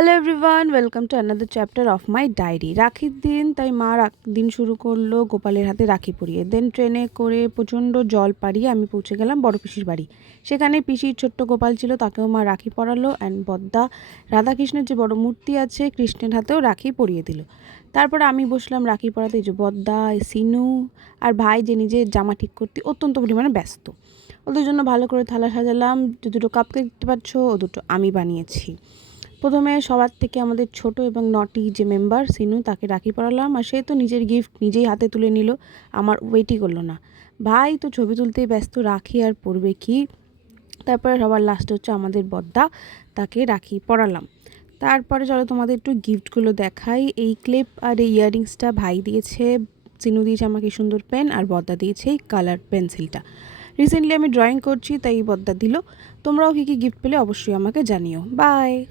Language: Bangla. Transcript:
Hello everyone, welcome to another chapter of my diary. রাখির দিন তাই মা দিন শুরু করলো গোপালের হাতে রাখি পরিয়ে। দেন ট্রেনে করে প্রচণ্ড জল পাড়িয়ে আমি পৌঁছে গেলাম বড় পিসির বাড়ি। সেখানে পিসির ছোট্ট গোপাল ছিল, তাকেও মা রাখি পরালো অ্যান্ড বদ্দা রাধাকৃষ্ণের যে বড় মূর্তি আছে কৃষ্ণের হাতেও রাখি পরিয়ে দিল। তারপরে আমি বসলাম রাখি পরাতে। এই যে বদ্দা, সিনু আর ভাই যে নিজের জামা ঠিক করতে অত্যন্ত পরিমাণে ব্যস্ত। ওদের জন্য ভালো করে থালা সাজালাম। যে দুটো কাপকেক দেখতে পাচ্ছ ও দুটো আমি বানিয়েছি। প্রথমে সবার থেকে আমাদের ছোট এবং নটি যে মেম্বার সিনু, তাকে রাখি পরালাম। আর সে তো নিজের গিফট নিজেই হাতে তুলে নিল, আমার ওয়েটই করলো না। ভাই তো ছবি তুলতেই ব্যস্ত, রাখি আর পরবে কি। তারপরে সবার লাস্টে হচ্ছে আমাদের বদ্দা, তাকে রাখি পরালাম। তারপরে চলো তোমাদের একটু গিফটগুলো দেখাই। এই ক্লিপ আর এই ইয়াররিংসটা ভাই দিয়েছে, সিনু দিয়েছে আমাকে সুন্দর পেন, আর বদ্দা দিয়েছে এই কালার পেন্সিলটা। রিসেন্টলি আমি ড্রয়িং করছি তাই বদ্দা দিল। তোমরাও কী কী গিফট পেলে অবশ্যই আমাকে জানিও। বাই।